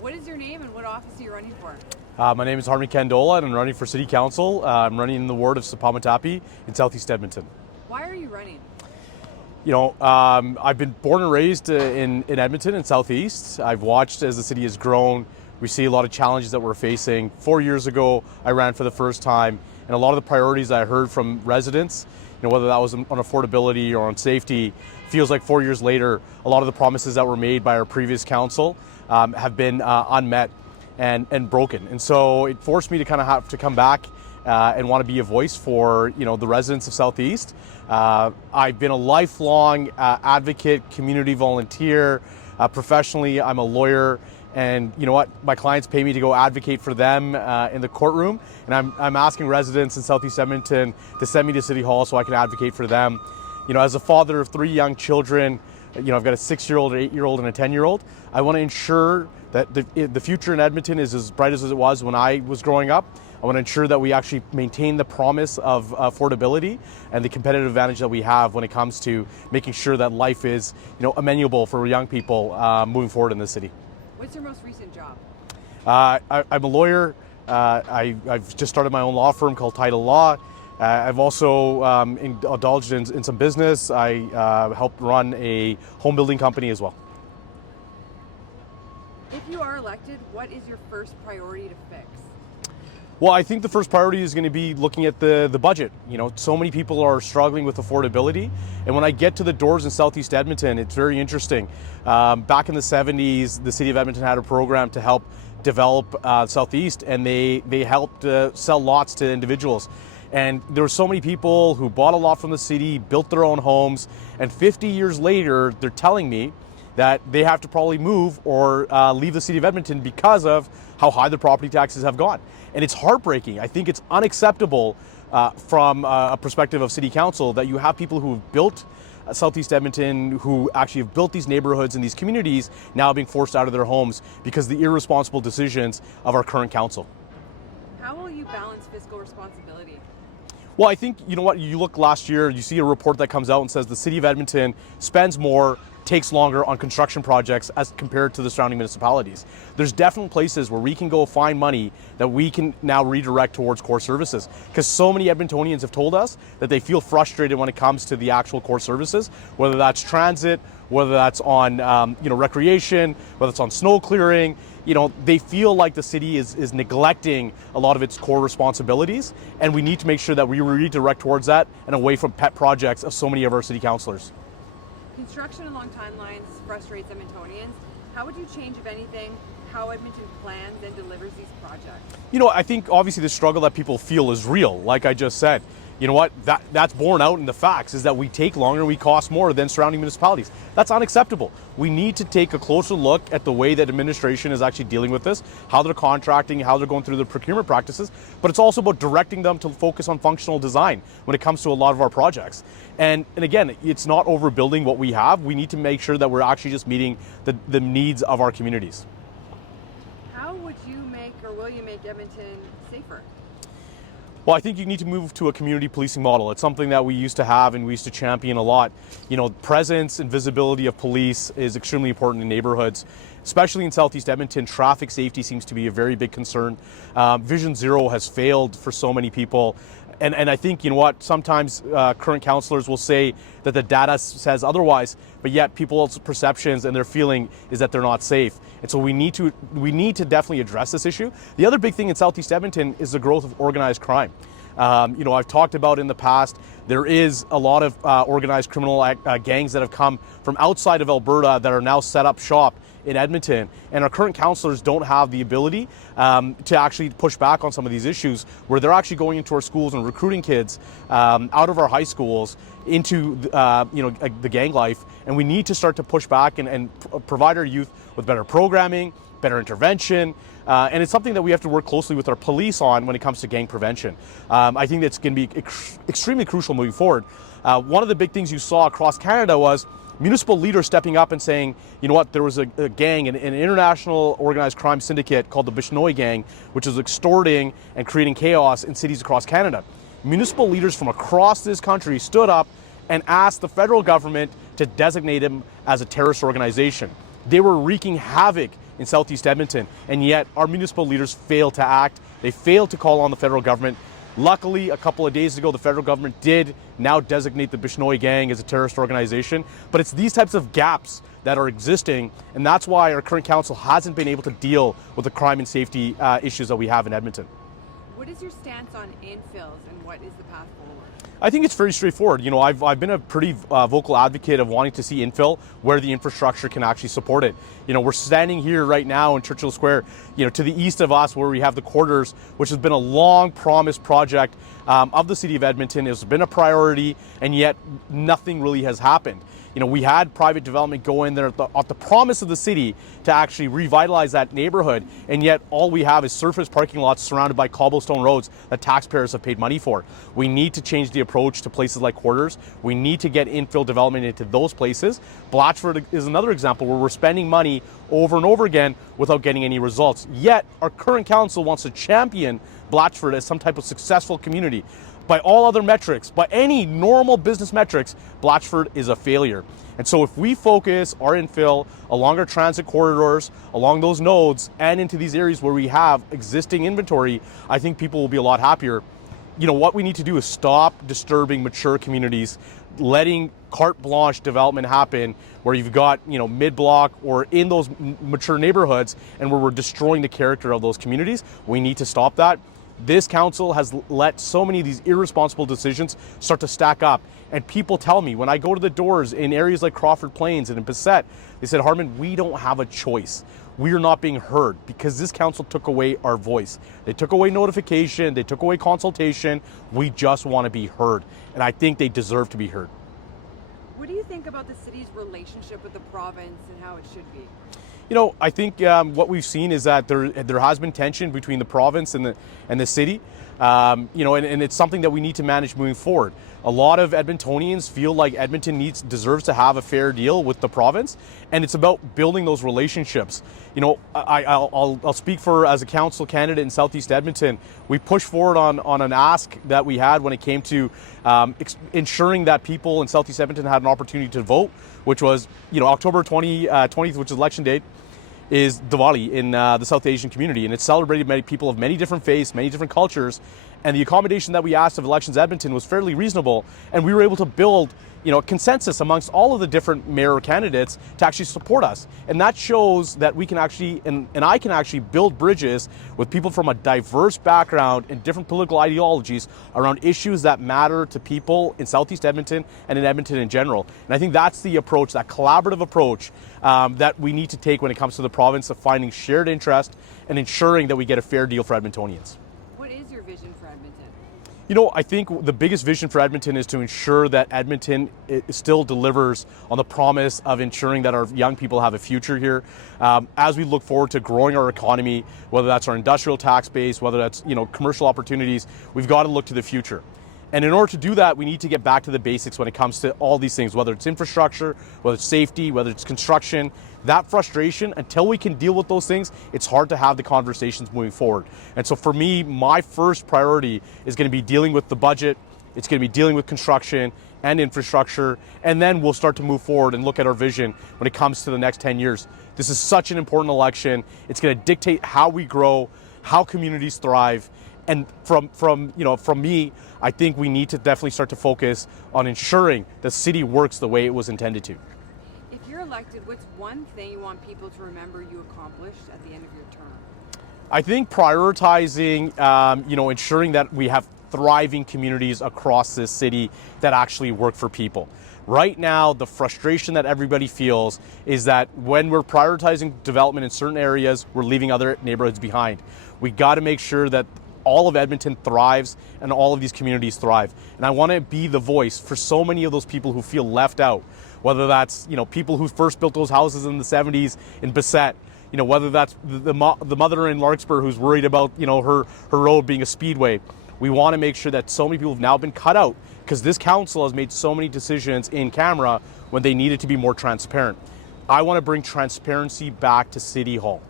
What is your name and what office are you running for? My name is Harman KANDOLA and I'm running for City Council. I'm running in the ward of Sspomitapi in Southeast Edmonton. Why are you running? You know, I've been born and raised in Edmonton in Southeast. I've watched as the city has grown. We see a lot of challenges that we're facing. 4 years ago, I ran for the first time, and a lot of the priorities I heard from residents, whether that was on affordability or on safety, feels like 4 years later, a lot of the promises that were made by our previous council have been unmet and broken. And so it forced me to kind of have to come back and want to be a voice for the residents of Southeast. I've been a lifelong advocate, community volunteer. Professionally, I'm a lawyer, and you know what? My clients pay me to go advocate for them in the courtroom, and I'm asking residents in Southeast Edmonton to send me to City Hall so I can advocate for them. As a father of 3 young children, I've got a 6-year-old, an 8-year-old, and a 10-year-old. I want to ensure that the future in Edmonton is as bright as it was when I was growing up. I want to ensure that we actually maintain the promise of affordability and the competitive advantage that we have when it comes to making sure that life is, amenable for young people moving forward in the city. What's your most recent job? I'm a lawyer. I've just started my own law firm called Title Law. I've also indulged in some business. I helped run a home building company as well. If you are elected, what is your first priority to fix? Well, I think the first priority is going to be looking at the budget. So many people are struggling with affordability. And when I get to the doors in Southeast Edmonton, it's very interesting. Back in the 70s, the City of Edmonton had a program to help develop Southeast, and they helped sell lots to individuals. And there were so many people who bought a lot from the city, built their own homes, and 50 years later, they're telling me that they have to probably move or leave the City of Edmonton because of how high the property taxes have gone. And it's heartbreaking. I think it's unacceptable from a perspective of City Council that you have people who have built Southeast Edmonton, who actually have built these neighborhoods and these communities, now being forced out of their homes because of the irresponsible decisions of our current council. How will you balance fiscal responsibility? Well, I think, you look last year, you see a report that comes out and says the City of Edmonton spends more, takes longer on construction projects as compared to the surrounding municipalities. There's definitely places where we can go find money that we can now redirect towards core services, because so many Edmontonians have told us that they feel frustrated when it comes to the actual core services, whether that's transit, whether that's on recreation, whether it's on snow clearing. They feel like the city is neglecting a lot of its core responsibilities, and we need to make sure that we redirect towards that and away from pet projects of so many of our city councillors. Construction along timelines frustrates Edmontonians. How would you change, if anything, how Edmonton plans and delivers these projects? I think obviously the struggle that people feel is real, like I just said. That's borne out in the facts, is that we take longer, we cost more than surrounding municipalities. That's unacceptable. We need to take a closer look at the way that administration is actually dealing with this, how they're contracting, how they're going through their procurement practices, but it's also about directing them to focus on functional design when it comes to a lot of our projects. And again, it's not overbuilding what we have. We need to make sure that we're actually just meeting the needs of our communities. How would you make, or will you make, Edmonton safer? Well, I think you need to move to a community policing model. It's something that we used to have and we used to champion a lot. Presence and visibility of police is extremely important in neighborhoods, especially in Southeast Edmonton. Traffic safety seems to be a very big concern. Vision Zero has failed for so many people. And I think, sometimes current councillors will say that the data says otherwise, but yet people's perceptions and their feeling is that they're not safe. And so we need to definitely address this issue. The other big thing in Southeast Edmonton is the growth of organized crime. I've talked about in the past, there is a lot of organized criminal gangs that have come from outside of Alberta that are now set up shop in Edmonton, and our current councillors don't have the ability to actually push back on some of these issues, where they're actually going into our schools and recruiting kids out of our high schools into the gang life. And we need to start to push back and provide our youth with better programming, better intervention, and it's something that we have to work closely with our police on when it comes to gang prevention. I think that's going to be extremely crucial moving forward. One of the big things you saw across Canada was municipal leaders stepping up and saying, there was a gang, an international organized crime syndicate called the Bishnoi Gang, which is extorting and creating chaos in cities across Canada. Municipal leaders from across this country stood up and asked the federal government to designate him as a terrorist organization. They were wreaking havoc in Southeast Edmonton, and yet our municipal leaders fail to act. They fail to call on the federal government. Luckily, a couple of days ago, the federal government did now designate the Bishnoi Gang as a terrorist organization, but it's these types of gaps that are existing, and that's why our current council hasn't been able to deal with the crime and safety issues that we have in Edmonton. What is your stance on infills and what is the path forward? I think it's very straightforward. You know, I've been a pretty vocal advocate of wanting to see infill where the infrastructure can actually support it. You know, we're standing here right now in Churchill Square, you know, to the east of us where we have the quarters, which has been a long promised project of the city of Edmonton. It's been a priority, and yet nothing really has happened. You know, we had private development go in there at the promise of the city to actually revitalize that neighborhood, and yet all we have is surface parking lots surrounded by cobblestone roads that taxpayers have paid money for. We need to change the approach to places like quarters. We need to get infill development into those places. Blatchford is another example where we're spending money over and over again without getting any results. Yet our current council wants to champion Blatchford as some type of successful community. By all other metrics, by any normal business metrics, Blatchford is a failure. And so if we focus our infill along our transit corridors, along those nodes, and into these areas where we have existing inventory, I think people will be a lot happier. You know, what we need to do is stop disturbing mature communities, letting carte blanche development happen where you've got, you know, mid-block or in those mature neighborhoods and where we're destroying the character of those communities. We need to stop that. This council has let so many of these irresponsible decisions start to stack up. And people tell me when I go to the doors in areas like Crawford Plains and in Bassett, they said, Harman, we don't have a choice. We are not being heard because this council took away our voice. They took away notification, they took away consultation. We just want to be heard. And I think they deserve to be heard. What do you think about the city's relationship with the province and how it should be? You know, I think what we've seen is that there has been tension between the province and the city. You know, and it's something that we need to manage moving forward. A lot of Edmontonians feel like Edmonton deserves to have a fair deal with the province, and it's about building those relationships. You know, I'll speak for as a council candidate in Southeast Edmonton. We pushed forward on an ask that we had when it came to ensuring that people in Southeast Edmonton had an opportunity to vote, which was, you know, October 20th, which is election date, is Diwali in the South Asian community, and it's celebrated by people of many different faiths, many different cultures, and the accommodation that we asked of Elections Edmonton was fairly reasonable, and we were able to build, you know, a consensus amongst all of the different mayor candidates to actually support us. And that shows that we can actually, and I can actually build bridges with people from a diverse background and different political ideologies around issues that matter to people in Southeast Edmonton and in Edmonton in general. And I think that's the approach, that collaborative approach that we need to take when it comes to the province of finding shared interest and ensuring that we get a fair deal for Edmontonians. What is your vision for Edmonton? You know, I think the biggest vision for Edmonton is to ensure that Edmonton still delivers on the promise of ensuring that our young people have a future here. As we look forward to growing our economy, whether that's our industrial tax base, whether that's, you know, commercial opportunities, we've got to look to the future. And in order to do that, we need to get back to the basics when it comes to all these things, whether it's infrastructure, whether it's safety, whether it's construction. That frustration, until we can deal with those things, it's hard to have the conversations moving forward. And so for me, my first priority is going to be dealing with the budget. It's going to be dealing with construction and infrastructure. And then we'll start to move forward and look at our vision when it comes to the next 10 years. This is such an important election. It's going to dictate how we grow, how communities thrive. And from me, I think we need to definitely start to focus on ensuring the city works the way it was intended to. If you're elected, what's one thing you want people to remember you accomplished at the end of your term? I think prioritizing, ensuring that we have thriving communities across this city that actually work for people. Right now, the frustration that everybody feels is that when we're prioritizing development in certain areas, we're leaving other neighborhoods behind. We got to make sure that all of Edmonton thrives and all of these communities thrive. And I want to be the voice for so many of those people who feel left out, whether that's, you know, people who first built those houses in the 70s in Bassett, you know, whether that's the mother in Larkspur who's worried about, you know, her road being a speedway. We want to make sure that so many people have now been cut out because this council has made so many decisions in camera when they needed to be more transparent. I want to bring transparency back to City Hall.